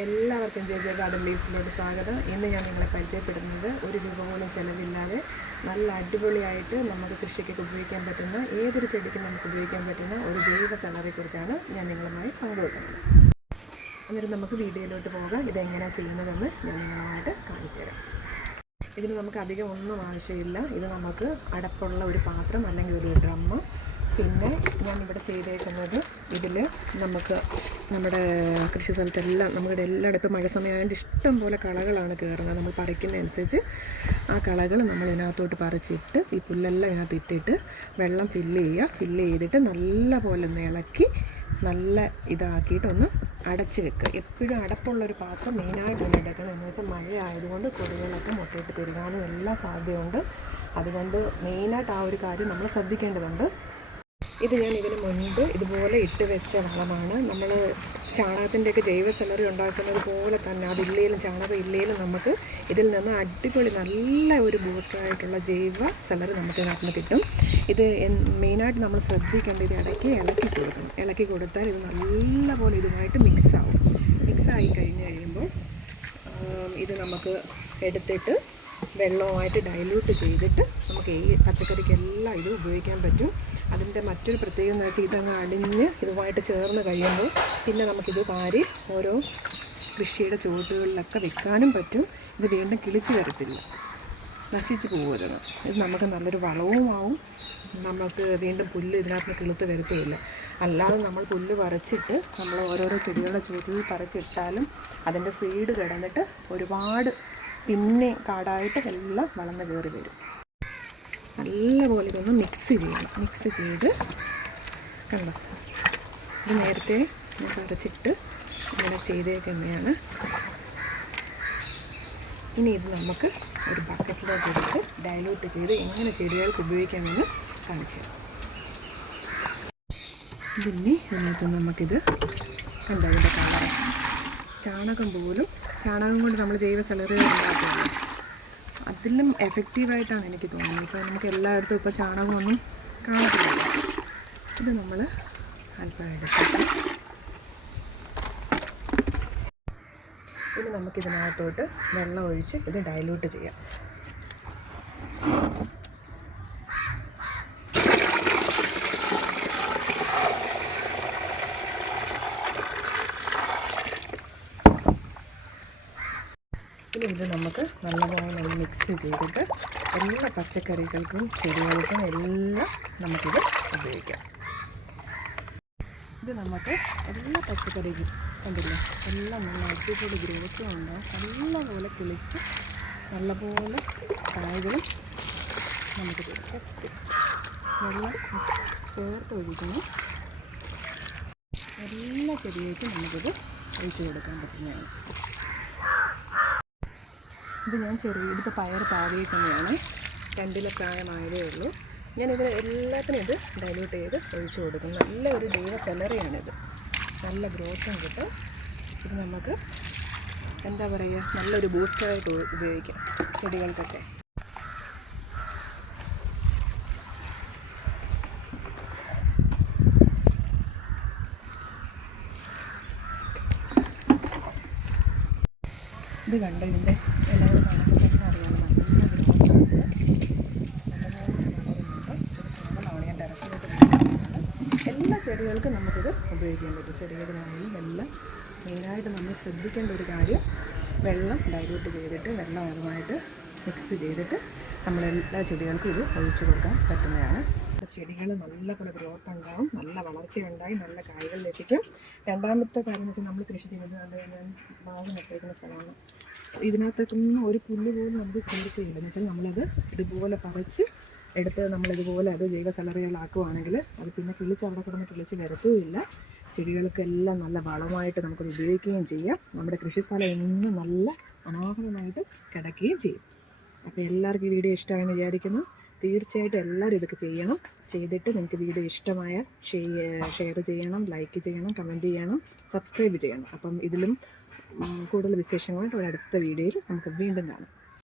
എല്ലാവർക്കും J J garden ലീവ്സിലോട്ട് സ്വാഗതം. ഇന്ന് ഞാൻ നിങ്ങളെ പരിചയപ്പെടുന്നത് ഒരു രൂപ പോലും ചിലവില്ലാതെ നല്ല അടിപൊളിയായിട്ട് നമുക്ക് കൃഷിക്കൊക്കെ ഉപയോഗിക്കാൻ പറ്റുന്ന ഏതൊരു ചെടിക്കും നമുക്ക് ഉപയോഗിക്കാൻ പറ്റുന്ന ഒരു ജൈവ സെലറിയെക്കുറിച്ചാണ് ഞാൻ നിങ്ങളുമായി പങ്കുവെക്കുന്നത്. അന്നേരം നമുക്ക് വീഡിയോയിലോട്ട് പോകാം. ഇതെങ്ങനെയാണ് ചെയ്യുന്നതെന്ന് ഞാൻ നിങ്ങളുമായിട്ട് കാണിച്ചു തരാം. ഇതിന് നമുക്ക് അധികം ഒന്നും ആവശ്യമില്ല. ഇത് നമുക്ക് അടപ്പുള്ള ഒരു പാത്രം അല്ലെങ്കിൽ ഒരു ഡ്രമ്മ്, പിന്നെ ഞാനിവിടെ ചെയ്തേക്കുന്നത് ഇതിൽ നമുക്ക് നമ്മുടെ കൃഷി സ്ഥലത്തെല്ലാം നമ്മുടെ എല്ലായിടത്തും ഇപ്പോൾ മഴ സമയമായതുകൊണ്ട് ഇഷ്ടം പോലെ കളകളാണ് കയറുന്നത്. നമ്മൾ പറിക്കുന്നതനുസരിച്ച് ആ കളകൾ നമ്മൾ ഇതിനകത്തോട്ട് പറിച്ചിട്ട് ഈ പുല്ലെല്ലാം ഇതിനകത്ത് ഇട്ടിട്ട് വെള്ളം ഫില്ല് ചെയ്തിട്ട് നല്ല പോലെ ഒന്ന് ഇളക്കി നല്ല ഇതാക്കിയിട്ട് ഒന്ന് അടച്ച് വെക്കുക. എപ്പോഴും അടപ്പുള്ളൊരു പാത്രം മെയിനായിട്ട് ഒന്ന് എടുക്കണം. എന്ന് വെച്ചാൽ മഴ ആയതുകൊണ്ട് കൊതുകുകളൊക്കെ മുട്ടയിട്ട് പെരുകാനും എല്ലാം സാധ്യതയുണ്ട്. അതുകൊണ്ട് മെയിനായിട്ട് ആ ഒരു കാര്യം നമ്മൾ ശ്രദ്ധിക്കേണ്ടതുണ്ട്. ഇത് ഞാൻ ഇതിന് മുൻപ് ഇതുപോലെ ഇട്ട് വെച്ച വളമാണ്. നമ്മൾ ചാണകത്തിൻ്റെയൊക്കെ ജൈവ സെലറി ഉണ്ടാക്കുന്നത് പോലെ തന്നെ അതില്ലേലും ചാണകം ഇല്ലേലും നമുക്ക് ഇതിൽ നിന്ന് അടിപൊളി നല്ല ഒരു ബൂസ്റ്ററായിട്ടുള്ള ജൈവ സെലറി നമുക്ക് ഇതിനകത്ത് കിട്ടും. ഇത് മെയിനായിട്ട് നമ്മൾ ശ്രദ്ധിക്കേണ്ടത് ഇത് ഇടയ്ക്ക് ഇളക്കി കൊടുത്താൽ ഇത് നല്ലപോലെ ഇതുമായിട്ട് മിക്സായി കഴിയുമ്പോൾ ഇത് നമുക്ക് എടുത്തിട്ട് വെള്ളവുമായിട്ട് ഡൈല്യൂട്ട് ചെയ്തിട്ട് നമുക്ക് ഈ പച്ചക്കറിക്കെല്ലാം ഇത് ഉപയോഗിക്കാൻ പറ്റും. അതിൻ്റെ മറ്റൊരു പ്രത്യേകത എന്ന് വെച്ചാൽ ഇതങ്ങ് അടിഞ്ഞ് ഇതുമായിട്ട് ചേർന്ന് കഴിയുമ്പോൾ പിന്നെ നമുക്കിത് വാരി ഓരോ കൃഷിയുടെ ചുവട്ടുകളിലൊക്കെ വെക്കാനും പറ്റും. ഇത് വീണ്ടും കിളിച്ച് വരത്തില്ല, നശിച്ച് പോകരുത്. ഇത് നമുക്ക് നല്ലൊരു വളവുമാവും. നമുക്ക് വീണ്ടും പുല്ല് ഇതിനകത്ത് കിളുത്ത് വരത്തുമില്ല. അല്ലാതെ നമ്മൾ പുല്ല് പറിച്ചിട്ട് നമ്മൾ ഓരോരോ ചെടികളുടെ ചുവട്ടിൽ പറിച്ചിട്ടാലും അതിൻ്റെ സീഡ് കിടന്നിട്ട് ഒരുപാട് പിന്നെ കാടായിട്ട് എല്ലാം വളർന്ന് കയറി വരും. നല്ലപോലെ ഇതൊന്ന് മിക്സ് ചെയ്ത് കണ്ടോ, ഇത് നേരത്തെ ഞാൻ പറിച്ചിട്ട് ഇങ്ങനെ ചെയ്തേക്കുന്നതാണ്. ഇനി ഇത് നമുക്ക് ഒരു ബക്കറ്റിലോട്ട് എടുത്ത് ഡൈല്യൂട്ട് ചെയ്ത് എങ്ങനെ ചെടികൾക്ക് ഉപയോഗിക്കാമെന്ന് കാണിച്ചു തരാം. പിന്നെ ഇതിനകത്ത് നമുക്കിത് കണ്ടോ, ഇതിൻ്റെ കളർ ചാണകം കൊണ്ട് നമ്മൾ ജൈവ സെലറി ഉണ്ടാക്കുന്നത് അതിലും എഫക്റ്റീവായിട്ടാണ് എനിക്ക് തോന്നുന്നത്. ഇപ്പോൾ നമുക്ക് എല്ലായിടത്തും ഇപ്പോൾ ചാണകമൊന്നും കാണത്തില്ല. ഇത് നമ്മൾ അല്പം എടുത്തിട്ട് ഇനി നമുക്കിതിനകത്തോട്ട് വെള്ളം ഒഴിച്ച് ഇത് ഡൈല്യൂട്ട് ചെയ്യാം. ഇനി ഇത് നമുക്ക് നല്ലപോലെ ഒന്ന് മിക്സ് ചെയ്തിട്ട് എല്ലാ പച്ചക്കറികൾക്കും ചെടികൾക്കും എല്ലാം നമുക്കിത് ഉപയോഗിക്കാം. ഇത് നമുക്ക് എല്ലാ പച്ചക്കറിക്കും കണ്ടില്ലേ, എല്ലാം നല്ല അടിപൊളി ഗ്രോത്തും ഉണ്ടാകും. നല്ലപോലെ കിളിച്ച് നല്ലപോലെ കായകളും നമുക്ക് ജസ്റ്റ് വെള്ളം ചേർത്ത് ഒഴിക്കണം. എല്ലാ ചെടികൾക്കും നമുക്കിത് ഒഴിച്ചു കൊടുക്കാൻ പറ്റുന്നതാണ്. ഇത് ഞാൻ ഇതിപ്പോൾ പയർ പാകിയേക്കുന്നതാണ്. 2 പ്രായമായതേ ഉള്ളൂ. ഞാനിത് എല്ലാത്തിനും ഇത് ഡൈല്യൂട്ട് ചെയ്ത് ഒഴിച്ചു കൊടുക്കും. നല്ല ഒരു ജൈവ സെലറിയാണിത്. നല്ല ഗ്രോത്തും കിട്ടും. ഇത് നമുക്ക് എന്താ പറയുക, നല്ലൊരു ബൂസ്റ്ററായിട്ട് ഉപയോഗിക്കാം ചെടികൾക്കൊക്കെ. ഇത് കണ്ട് ഇതിൻ്റെ എല്ലാവരും കാണുമ്പോൾ അറിയാം നല്ല ഗ്രോത്താണ്. നല്ലപോലെ ഞാൻ ടെറസിലോട്ട് ഉപയോഗിക്കുന്നതാണ്. എല്ലാ ചെടികൾക്കും നമുക്കിത് ഉപയോഗിക്കാൻ പറ്റും. ചെടികളിലാണെങ്കിലും എല്ലാം മെയിനായിട്ട് നമ്മൾ ശ്രദ്ധിക്കേണ്ട ഒരു കാര്യം വെള്ളം ഡൈല്യൂട്ട് ചെയ്തിട്ട് വെള്ളം അതുമായിട്ട് മിക്സ് ചെയ്തിട്ട് നമ്മളെല്ലാ ചെടികൾക്കും ഇത് ഒഴിച്ചു കൊടുക്കാൻ പറ്റുന്നതാണ്. ചെടികൾ നല്ലപോലെ ഗ്രോത്ത് ഉണ്ടാകും, നല്ല വളർച്ചയുണ്ടായി നല്ല കായ്കൾ ലഭിക്കും. രണ്ടാമത്തെ കാര്യം എന്ന് വെച്ചാൽ നമ്മൾ കൃഷി ചെയ്യുന്നത് അത് ഞാൻ വാങ്ങി നട്ടിരിക്കുന്ന സ്ഥലമാണ്. ഇതിനകത്തൊന്നും ഒരു പുല്ല് പോലും നമുക്ക് കിളിർക്കുകയില്ല. എന്ന് വെച്ചാൽ നമ്മളത് ഇതുപോലെ പറിച്ച് എടുത്ത് നമ്മളിതുപോലെ അത് ജൈവ സെലറികളാക്കുവാണെങ്കിൽ അത് പിന്നെ അവിടെ കിടന്ന് കിളിച്ച് വരത്തുമില്ല. ചെടികൾക്കെല്ലാം നല്ല വളമായിട്ട് നമുക്കത് ഉപയോഗിക്കുകയും ചെയ്യാം. നമ്മുടെ കൃഷിസ്ഥലം എന്നും നല്ല മനോഹരമായിട്ട് കിടക്കുകയും ചെയ്യും. അപ്പോൾ എല്ലാവർക്കും ഈ വീഡിയോ ഇഷ്ടമായെന്ന് വിചാരിക്കുന്നു. തീർച്ചയായിട്ടും എല്ലാവരും ഇതൊക്കെ ചെയ്തിട്ട് നിങ്ങൾക്ക് വീഡിയോ ഇഷ്ടമായാൽ ഷെയർ ചെയ്യണം, ലൈക്ക് ചെയ്യണം, കമൻറ്റ് ചെയ്യണം, സബ്സ്ക്രൈബ് ചെയ്യണം. അപ്പം ഇതിലും കൂടുതൽ വിശേഷങ്ങളായിട്ട് ഒരു അടുത്ത വീഡിയോയിൽ നമുക്ക് വീണ്ടും കാണാം.